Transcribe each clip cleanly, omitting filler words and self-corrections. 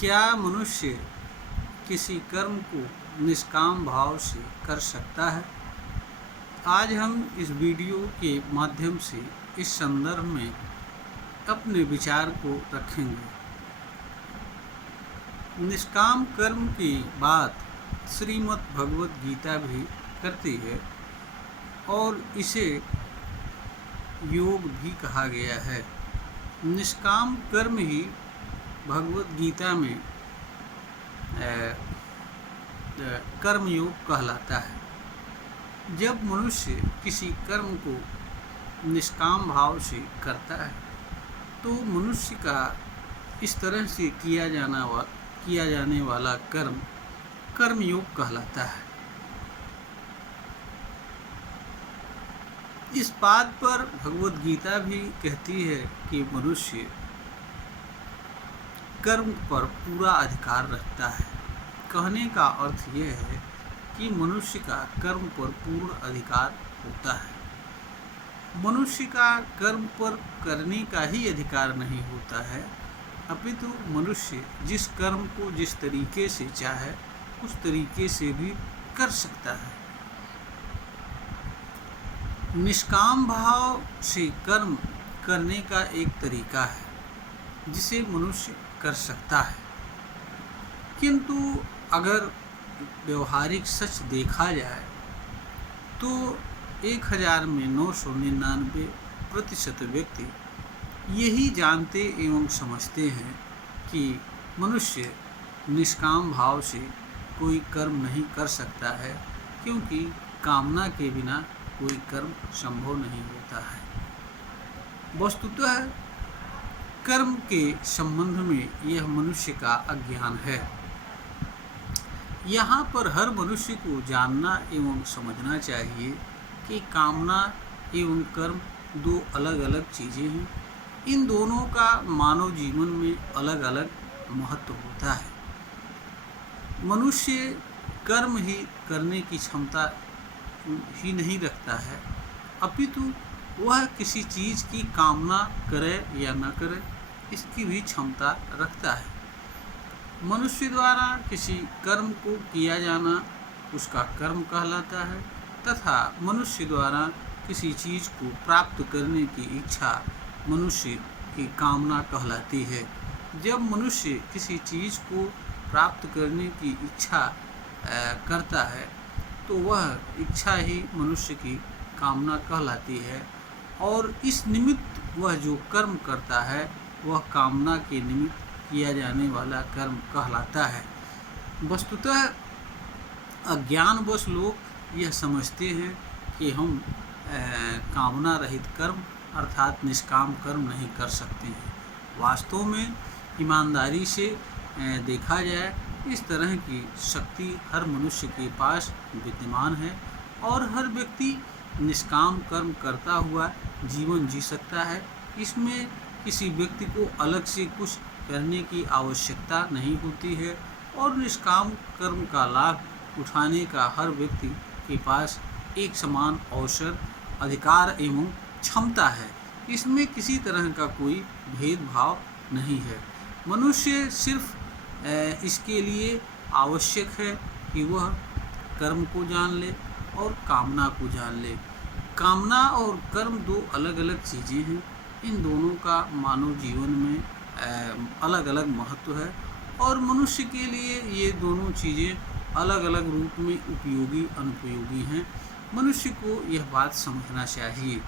क्या मनुष्य किसी कर्म को निष्काम भाव से कर सकता है? आज हम इस वीडियो के माध्यम से इस संदर्भ में अपने विचार को रखेंगे। निष्काम कर्म की बात श्रीमद् भगवत गीता भी करती है और इसे योग भी कहा गया है। निष्काम कर्म ही भगवत गीता में कर्म योग कहलाता है। जब मनुष्य किसी कर्म को निष्काम भाव से करता है तो मनुष्य का इस तरह से किया जाने वाला कर्म कर्म योग कहलाता है। इस बात पर भगवत गीता भी कहती है कि मनुष्य कर्म पर पूरा अधिकार रखता है। कहने का अर्थ यह है कि मनुष्य का कर्म पर पूर्ण अधिकार होता है। मनुष्य का कर्म पर करने का ही अधिकार नहीं होता है, अपितु मनुष्य जिस कर्म को जिस तरीके से चाहे उस तरीके से भी कर सकता है। निष्काम भाव से कर्म करने का एक तरीका है जिसे मनुष्य कर सकता है, किंतु अगर व्यवहारिक सच देखा जाए तो 1000 में 999% व्यक्ति यही जानते एवं समझते हैं कि मनुष्य निष्काम भाव से कोई कर्म नहीं कर सकता है, क्योंकि कामना के बिना कोई कर्म संभव नहीं होता है। वस्तुतः कर्म के संबंध में यह मनुष्य का अज्ञान है। यहाँ पर हर मनुष्य को जानना एवं समझना चाहिए कि कामना एवं कर्म दो अलग अलग चीज़ें हैं। इन दोनों का मानव जीवन में अलग अलग महत्व होता है। मनुष्य कर्म ही करने की क्षमता ही नहीं रखता है, अपितु वह किसी चीज़ की कामना करे या न करे इसकी भी क्षमता रखता है। मनुष्य द्वारा किसी कर्म को किया जाना उसका कर्म कहलाता है, तथा मनुष्य द्वारा किसी चीज़ को प्राप्त करने की इच्छा मनुष्य की कामना कहलाती है। जब मनुष्य किसी चीज़ को प्राप्त करने की इच्छा करता है तो वह इच्छा ही मनुष्य की कामना कहलाती है, और इस निमित्त वह जो कर्म करता है वह कामना के निमित्त किया जाने वाला कर्म कहलाता है। वस्तुतः अज्ञानवश लोग यह समझते हैं कि हम कामना रहित कर्म अर्थात निष्काम कर्म नहीं कर सकते हैं। वास्तव में ईमानदारी से देखा जाए इस तरह की शक्ति हर मनुष्य के पास विद्यमान है और हर व्यक्ति निष्काम कर्म करता हुआ जीवन जी सकता है। इसमें किसी व्यक्ति को अलग से कुछ करने की आवश्यकता नहीं होती है और निष्काम कर्म का लाभ उठाने का हर व्यक्ति के पास एक समान अवसर, अधिकार एवं क्षमता है। इसमें किसी तरह का कोई भेदभाव नहीं है। मनुष्य सिर्फ इसके लिए आवश्यक है कि वह कर्म को जान ले और कामना को जान ले। कामना और कर्म दो अलग अलग चीज़ें हैं। इन दोनों का मानव जीवन में अलग अलग महत्व है और मनुष्य के लिए ये दोनों चीज़ें अलग अलग रूप में उपयोगी अनुपयोगी हैं। मनुष्य को यह बात समझना चाहिए।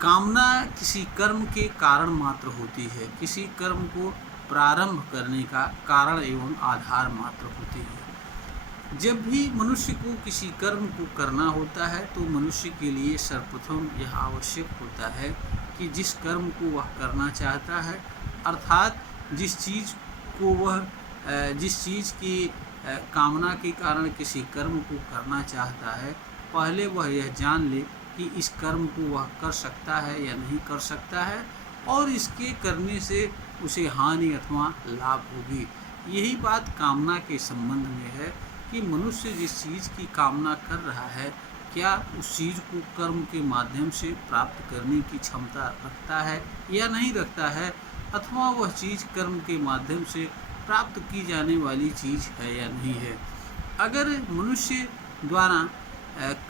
कामना किसी कर्म के कारण मात्र होती है, किसी कर्म को प्रारंभ करने का कारण एवं आधार मात्र होती है। जब भी मनुष्य को किसी कर्म को करना होता है तो मनुष्य के लिए सर्वप्रथम यह आवश्यक होता है कि जिस कर्म को वह करना चाहता है, अर्थात जिस चीज़ की कामना के कारण किसी कर्म को करना चाहता है, पहले वह यह जान ले कि इस कर्म को वह कर सकता है या नहीं कर सकता है और इसके करने से उसे हानि अथवा लाभ होगी। यही बात कामना के संबंध में है कि मनुष्य जिस चीज़ की कामना कर रहा है क्या उस चीज़ को कर्म के माध्यम से प्राप्त करने की क्षमता रखता है या नहीं रखता है, अथवा वह चीज़ कर्म के माध्यम से प्राप्त की जाने वाली चीज़ है या नहीं है। अगर मनुष्य द्वारा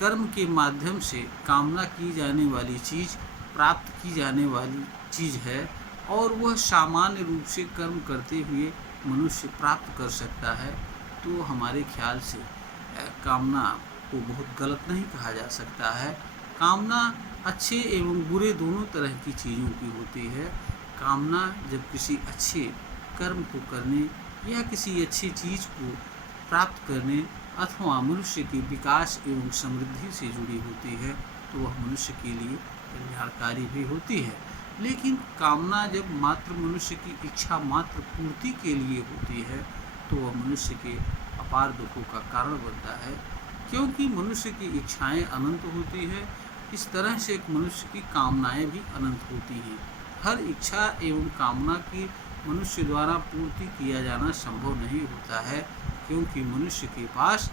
कर्म के माध्यम से कामना की जाने वाली चीज़ प्राप्त की जाने वाली चीज़ है और वह सामान्य रूप से कर्म करते हुए मनुष्य प्राप्त कर सकता है, तो हमारे ख्याल से कामना को बहुत गलत नहीं कहा जा सकता है। कामना अच्छे एवं बुरे दोनों तरह की चीज़ों की होती है। कामना जब किसी अच्छे कर्म को करने या किसी अच्छी चीज़ को प्राप्त करने अथवा मनुष्य के विकास एवं समृद्धि से जुड़ी होती है, तो वह मनुष्य के लिए कल्याणकारी भी होती है। लेकिन कामना जब मात्र मनुष्य की इच्छा मात्र पूर्ति के लिए होती है, तो वह मनुष्य के अपार दुखों का कारण बनता है। क्योंकि मनुष्य की इच्छाएं अनंत होती है, इस तरह से एक मनुष्य की कामनाएं भी अनंत होती हैं। हर इच्छा एवं कामना की मनुष्य द्वारा पूर्ति किया जाना संभव नहीं होता है, क्योंकि मनुष्य के पास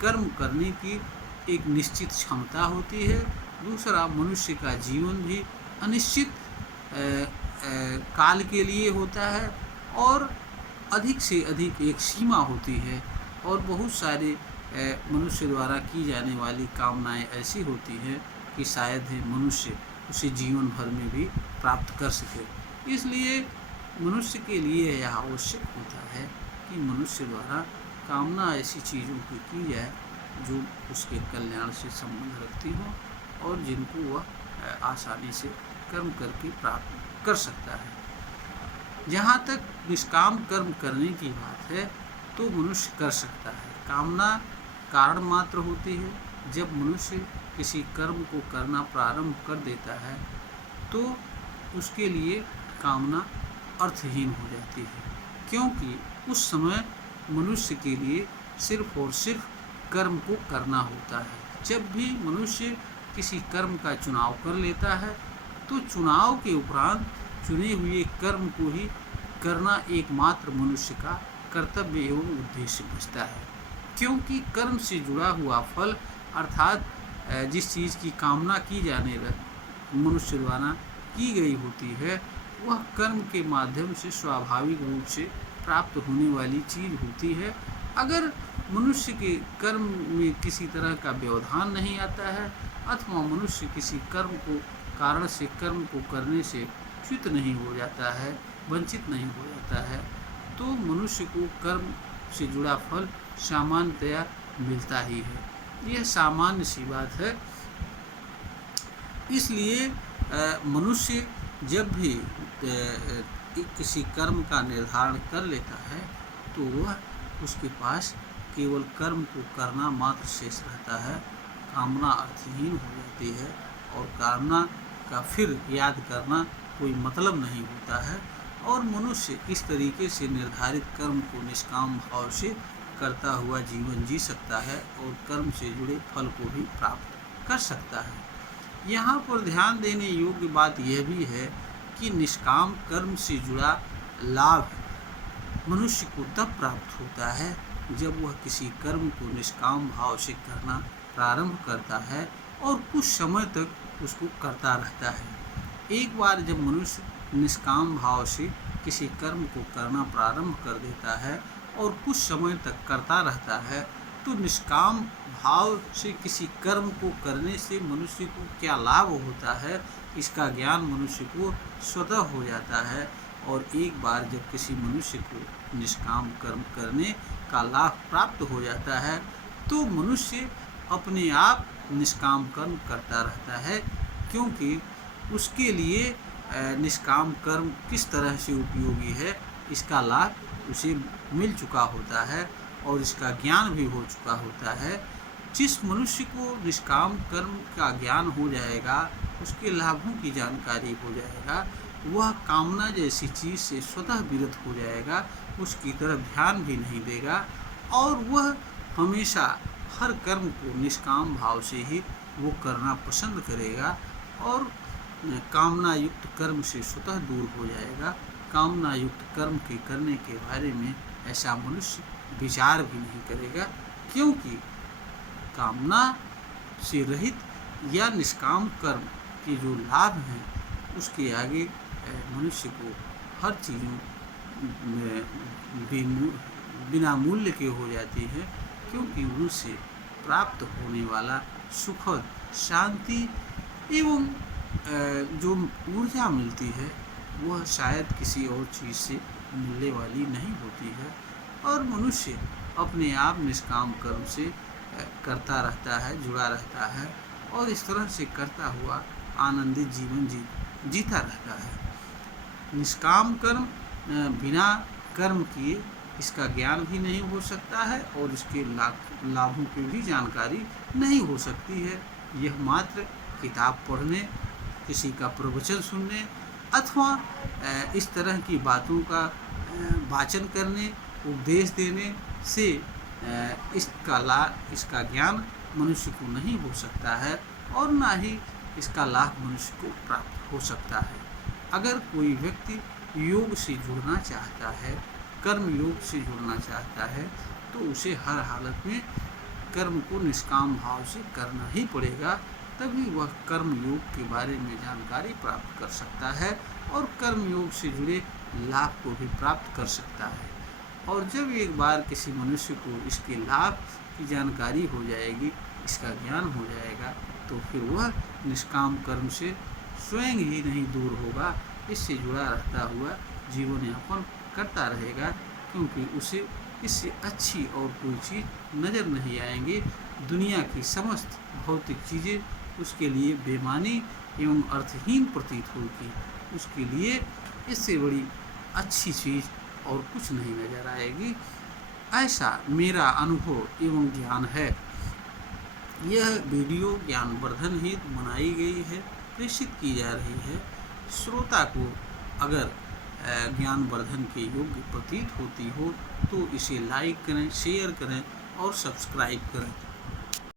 कर्म करने की एक निश्चित क्षमता होती है। दूसरा, मनुष्य का जीवन भी अनिश्चित काल के लिए होता है और अधिक से अधिक एक सीमा होती है, और बहुत सारे मनुष्य द्वारा की जाने वाली कामनाएं ऐसी होती हैं कि शायद ही मनुष्य उसे जीवन भर में भी प्राप्त कर सके। इसलिए मनुष्य के लिए यह आवश्यक होता है कि मनुष्य द्वारा कामना ऐसी चीज़ों की जाए जो उसके कल्याण से संबंध रखती हो और जिनको वह आसानी से कर्म करके प्राप्त कर सकता है। जहाँ तक निष्काम कर्म करने की बात है, तो मनुष्य कर सकता है। कामना कारण मात्र होती है। जब मनुष्य किसी कर्म को करना प्रारंभ कर देता है, तो उसके लिए कामना अर्थहीन हो जाती है, क्योंकि उस समय मनुष्य के लिए सिर्फ और सिर्फ कर्म को करना होता है। जब भी मनुष्य किसी कर्म का चुनाव कर लेता है, तो चुनाव के उपरांत चुने हुए कर्म को ही करना एकमात्र मनुष्य का कर्तव्य एवं उद्देश्य बचता है। क्योंकि कर्म से जुड़ा हुआ फल अर्थात जिस चीज़ की कामना की जाने मनुष्य द्वारा की गई होती है, वह कर्म के माध्यम से स्वाभाविक रूप से प्राप्त होने वाली चीज़ होती है। अगर मनुष्य के कर्म में किसी तरह का व्यवधान नहीं आता है अथवा मनुष्य किसी कर्म को कारण से कर्म को करने से च्युत नहीं हो जाता है, वंचित नहीं हो जाता है, तो मनुष्य को कर्म से जुड़ा फल सामान्यतया मिलता ही है। यह सामान्य सी बात है। इसलिए मनुष्य जब भी किसी कर्म का निर्धारण कर लेता है, तो वह उसके पास केवल कर्म को करना मात्र शेष रहता है। कामना अर्थहीन हो जाती है और कामना का फिर याद करना कोई मतलब नहीं होता है, और मनुष्य इस तरीके से निर्धारित कर्म को निष्काम भाव से करता हुआ जीवन जी सकता है और कर्म से जुड़े फल को भी प्राप्त कर सकता है। यहाँ पर ध्यान देने योग्य बात यह भी है कि निष्काम कर्म से जुड़ा लाभ मनुष्य को तब प्राप्त होता है जब वह किसी कर्म को निष्काम भाव से करना प्रारंभ करता है और कुछ समय तक उसको करता रहता है। एक बार जब मनुष्य निष्काम भाव से किसी कर्म को करना प्रारंभ कर देता है और कुछ समय तक करता रहता है, तो निष्काम भाव से किसी कर्म को करने से मनुष्य को क्या लाभ होता है, इसका ज्ञान मनुष्य को स्वतः हो जाता है। और एक बार जब किसी मनुष्य को निष्काम कर्म करने का लाभ प्राप्त हो जाता है, तो मनुष्य अपने आप निष्काम कर्म करता रहता है, क्योंकि उसके लिए निष्काम कर्म किस तरह से उपयोगी है इसका लाभ उसे मिल चुका होता है और इसका ज्ञान भी हो चुका होता है। जिस मनुष्य को निष्काम कर्म का ज्ञान हो जाएगा, उसके लाभों की जानकारी हो जाएगा, वह कामना जैसी चीज़ से स्वतः विरत हो जाएगा, उसकी तरफ ध्यान भी नहीं देगा और वह हमेशा हर कर्म को निष्काम भाव से ही वो करना पसंद करेगा और कामना युक्त कर्म से स्वतः दूर हो जाएगा। कामना युक्त कर्म के करने के बारे में ऐसा मनुष्य विचार भी नहीं करेगा, क्योंकि कामना से रहित या निष्काम कर्म के जो लाभ हैं उसके आगे मनुष्य को हर चीज़ों में बिना मूल्य के हो जाती है, क्योंकि उनसे प्राप्त होने वाला सुखद शांति एवं जो ऊर्जा मिलती है वह शायद किसी और चीज़ से मिलने वाली नहीं होती है। और मनुष्य अपने आप निष्काम कर्म से करता रहता है, जुड़ा रहता है और इस तरह से करता हुआ आनंदित जीवन जीता रहता है। निष्काम कर्म बिना कर्म किए इसका ज्ञान भी नहीं हो सकता है और इसके लाभों की भी जानकारी नहीं हो सकती है। यह मात्र किताब पढ़ने, किसी का प्रवचन सुनने अथवा इस तरह की बातों का वाचन करने, उपदेश देने से इसका ज्ञान मनुष्य को नहीं हो सकता है और ना ही इसका लाभ मनुष्य को प्राप्त हो सकता है। अगर कोई व्यक्ति योग से जुड़ना चाहता है, कर्म योग से जुड़ना चाहता है, तो उसे हर हालत में कर्म को निष्काम भाव से करना ही पड़ेगा, तभी वह कर्म योग के बारे में जानकारी प्राप्त कर सकता है और कर्म योग से जुड़े लाभ को भी प्राप्त कर सकता है। और जब एक बार किसी मनुष्य को इसके लाभ की जानकारी हो जाएगी, इसका ज्ञान हो जाएगा, तो फिर वह निष्काम कर्म से स्वयं ही नहीं दूर होगा, इससे जुड़ा रहता हुआ जीवन यापन करता रहेगा, क्योंकि उसे इससे अच्छी और कोई चीज़ नज़र नहीं आएंगी। दुनिया की समस्त भौतिक चीज़ें उसके लिए बेमानी एवं अर्थहीन प्रतीत होगी। उसके लिए इससे बड़ी अच्छी चीज़ और कुछ नहीं नज़र आएगी। ऐसा मेरा अनुभव एवं ज्ञान है। यह वीडियो ज्ञानवर्धन हेतु बनाई गई है, प्रेषित की जा रही है। श्रोता को अगर ज्ञानवर्धन के योग्य प्रतीत होती हो तो इसे लाइक करें, शेयर करें और सब्सक्राइब करें।